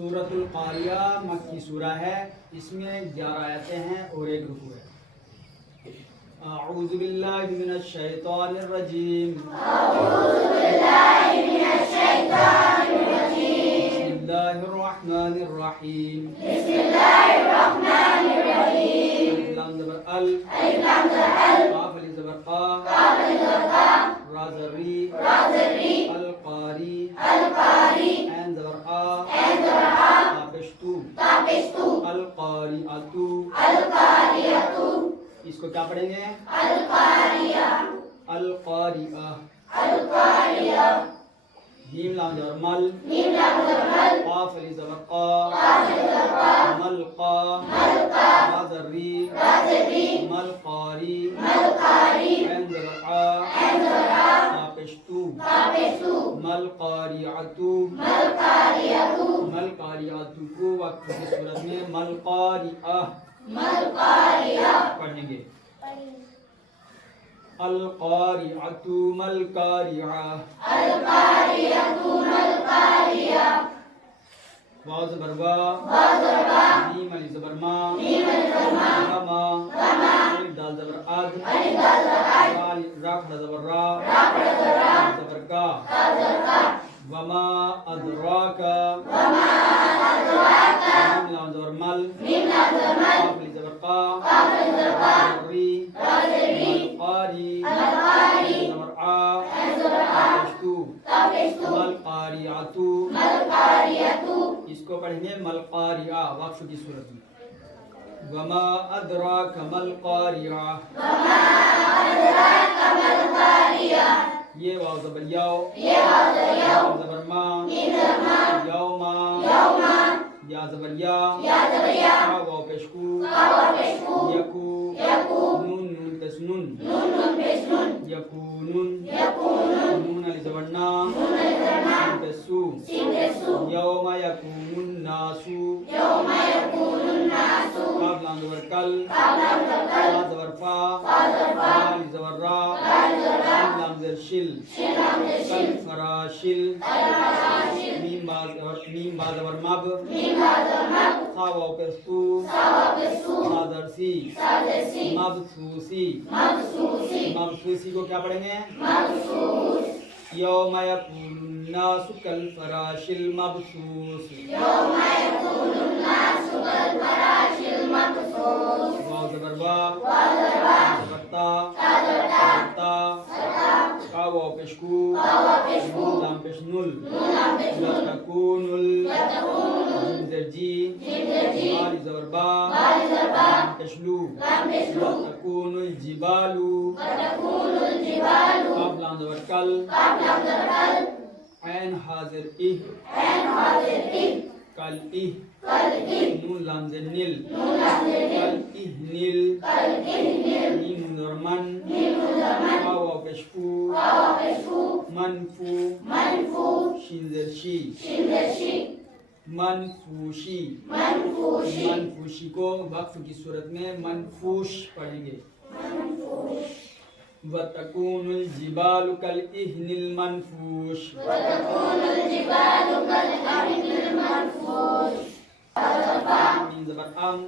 सूरतुल कारिया मक्की सूरा है। इसमें 11 आयतें हैं और एक रुकू है। अऊज़ु बिल्लाहि मिनश शैतानिर रजीम। बिस्मिल्लाहिर रहमानिर रहीम। अलिफ लाम ज़बर अल, काफ अलिफ ज़बर क़ा, रा ज़र री, अल क़ारी, ऐन ज़बर आ, ताबिश्तू, अल क़ारिअतु। इसको क्या पढ़ेंगे? अल क़ारिआ। मीम लाम ज़बर मल, क़ाफ अलिफ ज़बर क़ा, मल क़ा, रा ज़र री, मल क़ारी, ऐन ज़बर आ, ताबिश्तू, मल क़ारिअतु। मल क़ारिअतु को वक्त की सूरत में मल क़ारिआ पढ़ेंगे। अल क़ारिअतु मल क़ारिआ। वाव ज़बर वा, मीम अलिफ ज़बर मा, रमा, अलिफ दाल ज़बर अद, रा खड़ा ज़बर रा, ज़बर का, वमा अदराका, मीम लाम ज़बर मल, काफ अलिफ ज़बर क़ा, री, मल क़ारी, ज़बर आ, ताबिश्तू, मल क़ारिअतु। इसको पढ़ेंगे मल क़ारिआ वक्फ की सूरत में। वमा अदराका मल क़ारिआ। ये वाव ज़बर याव, ज़बर मा, यौमा, या ज़बर या, वाव पेशकू, यकू, नून नून पेश नून, यकूनुन, नून अलिफ ज़बर ना, सीन पेश सू, यौमा यकूनुन नासु, काफ लाम ज़बर कल, फा ज़बर फा, रा अलिफ ज़बर रा, शीन लाम ज़र शिल, कल फराशिल, मीम बा ज़बर मब, खा वाव पेश तू, सा ज़र सी, मबसूसी। मबसूसी को क्या पढ़ेंगे? यौमा यकूनुन नासु कल फराशिल मबसूस। वाव ज़बर वा, ज़बर ता, का वाव पेश कू, नून लाम पेश नुल, लतकूनुल, जीम ज़र जी, बाल ज़बर बा, लाम पेश लू, लतकूनुल जिबालू, काफ लाम ज़बर कल, ऐन हाज़िर इह, कल इह, नून लाम ज़र निल, कल इह निल, मीम ज़बर मन, फा वाव पेश फू, मनफू, शीन ज़र शी, मनफूशी। मनफूशी को वक्फ की सूरत में मनफूश पढ़ेंगे। वतकूनुल जिबालु कल इहनिल मनफूश। मीम ज़बर अम,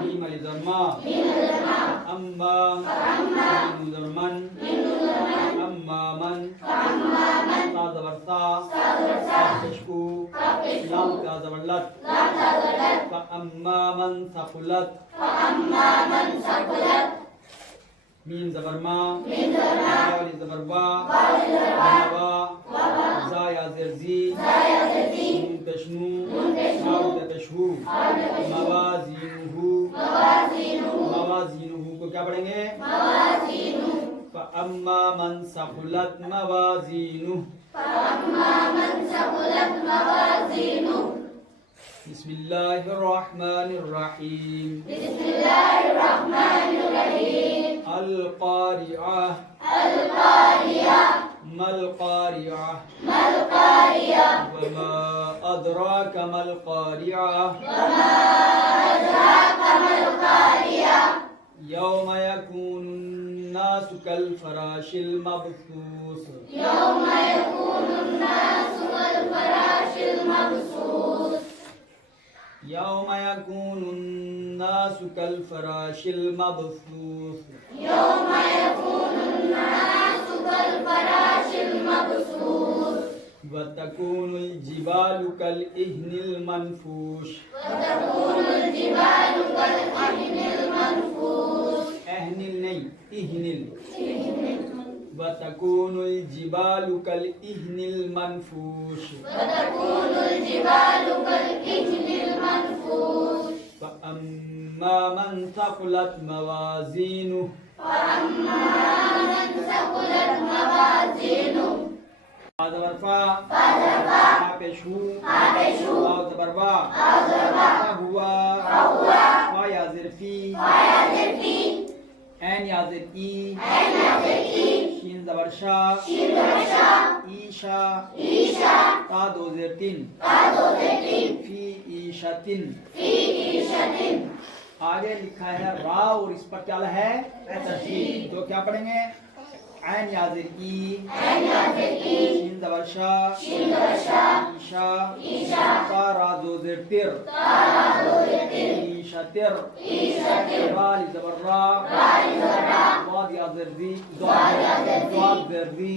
मीम अलिफ ज़बर मा, अम्मा, मीम ज़बर मन, अम्मा मन, ता ज़बर सा, पेशकू, लाम का ज़बर लत, अम्मा मन सकुलत, मीम ज़बर मा, वाव अलिफ ज़बर वा, नवा, ज़ा या ज़र ज़ी, नून पेश नू, वाव पेश हू, मवाज़ीनुहु को क्या पढ़ेंगे? फ़अम्मा मन सकुलत मवाज़ीनुहु। बिस्मिल्लाहिर रहमानिर रहीम। अल क़ारिआ। मल क़ारिआ। वमा अदराका मल क़ारिआ। यौम यकूनुन नासु कल फराशिल मबसूस। الناس كالفراش المبثوث يوم يكون الناس كالفراش المبثوث وتكون الجبال كالإهن المنفوش وتكون الجبال كالعهن المنفوش أهن नहीं إهن وتكون الجبال كالإهن المنفوش وتكون الجبال كالعهن المنفوش فأما من ثقلت موازينه فأما من ثقلت موازينه هذا برفع بشو أو زبربا فهو فيا زرفي أن يازر إي شين زبرشا إيشا تادو زرتين في إيشتين आगे लिखा है रा और इस पर क्या है तस्दीद तो क्या पढ़ेंगे ऐन याजिर ई शीन दबरशा ईशा तारा दो तिर ईशा तिर राल जबर्रा वाद याजिर दी वाद जर्दी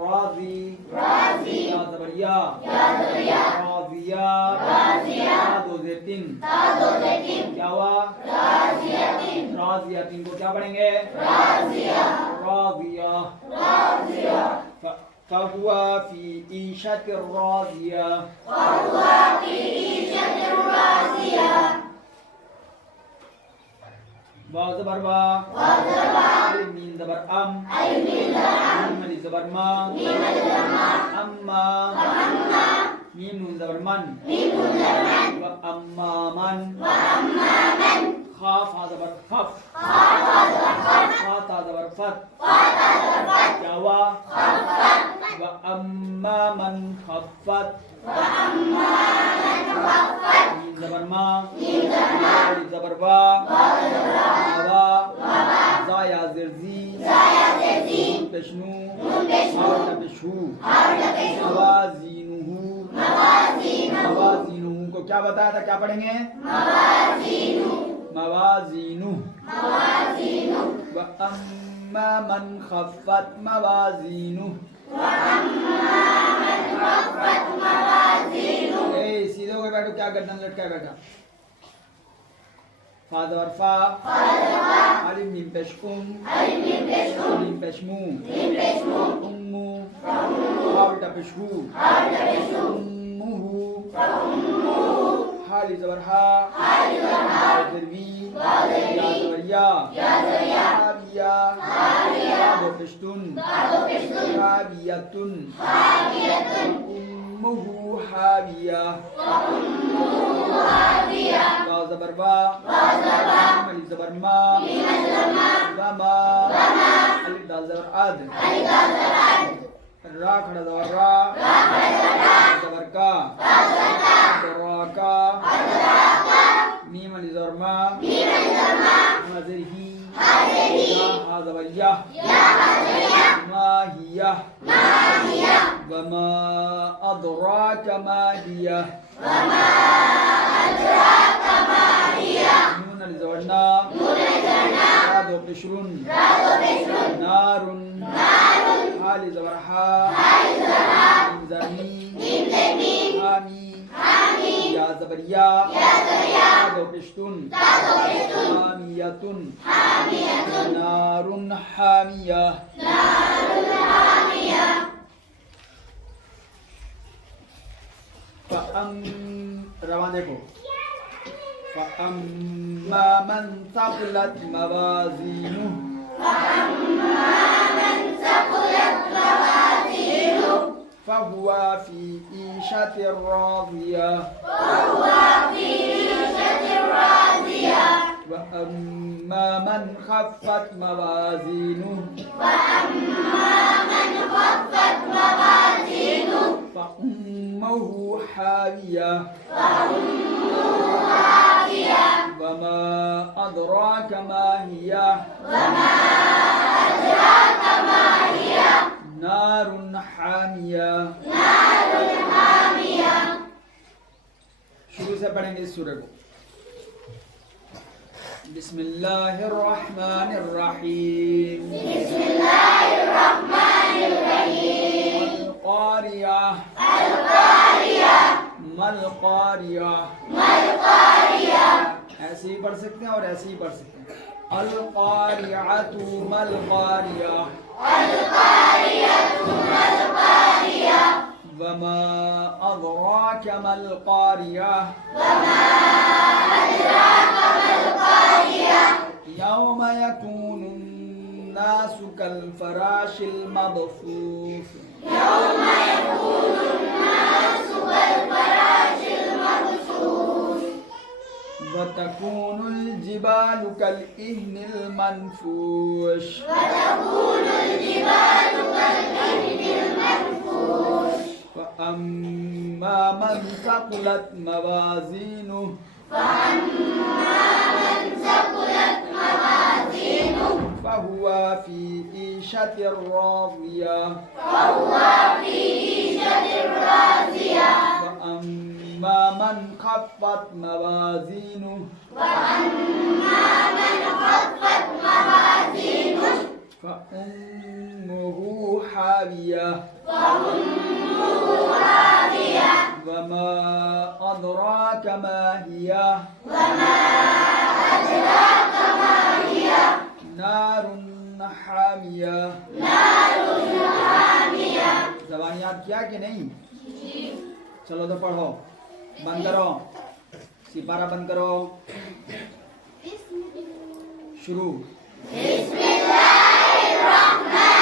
राजी या जबरिया राजिया दो तीन क्या हुआ राजियातिन को क्या पढ़ेंगे राजिया فهو في عيشة راضية واو زبر وا الف ميم زبر ميم الف زبر ما أما ميم نون زبر من وأما من خاف زبر خف فات زبر فت क्या हुआ وأما من خفت ميم زبر ما الف زبر وا زا या زرزي पेशनु हार पेशु मवाजीनु को क्या बताया था क्या पढ़ेंगे मवाजीनु व अम्मा मन खफ्फत मवाजीनु सीधे होकर बैठो क्या गर्दन लटकाए बैठा फादर फा अलिफ मीम पेश मीम पेश मू उम्मू हाविटा पेश हू उम्मुहु हाली जबर हा जरवी या जबर या हाबिया दो पेशतुन हाबियतुन उम्मुहु हाबिया वाव जबर वा अलिफ जबर मा वमा अलिफ दाल जबर अद रा खड़ा जबर रा जबर का मीम अलिफ जबर मा हाजिर ही हा जबर या मा हिया वमा अदराक मा हिया नून अलिफ जबर ना रादो पेशरुन नारुन हाली जबर हा मीम जरनी हामी या जबरिया दो पेशतुन हामियतुन नारुन हामिया रवा देखो فأما من ثقلت موازينه فهو في عيشة راضية وأما من خفت موازينه فأمه حاوية وما أدراك ما هي نار حامية शुरू से पढ़ेंगे इस सूरह को बिस्मिल्लाहिर्रहमानिर्रहीम बिस्मिल्लाहिर्रहमानिर्रहीम अल-क़ारिया मल-क़ारिया मल-क़ारिया ऐसे ही पढ़ सकते हैं और ऐसे ही पढ़ सकते हैं अल-क़ारिअतु मल-क़ारिया अल-क़ारियतु मल-क़ारिया वमा अदराक मल-क़ारिया वमा अदराक मल-क़ारिया यौम यकूनु अन्नासु कल-फ़राशिल मबसूस यौम यकूनु अन्नासु कल-फ़राशिल मबसूस वतकूनुल जिबालु कल-इह्निल मनफूश वतकूनुल जिबालु कल-इह्निल मनफूश फ़अम्मा मन सक़ुलत मवाज़ीनुहु फअम्मा मन सक़ुलत मवाज़ीनुहु फ़हुवा फ़ी ईशतिर राज़िया फहुवा फ़ी ईशतिर राज़िया वअम्मा मन ख़फ़्फ़त मवाज़ीनुहु वअम्मा मन ख़फ़्फ़त मवाज़ीनुहु फ़उम्मुहु हाविया फअम्मुहु हाविया वमा अदराक मा हिया वमा अदराक मा हिया नारुन हामिया नारुन हामिया ज़बान याद किया कि नहीं? चलो तो पढ़ो, बंद करो, सिपारा बंद करो, शुरू। बिस्मिल्लाहिर्रहमानिर्रहीम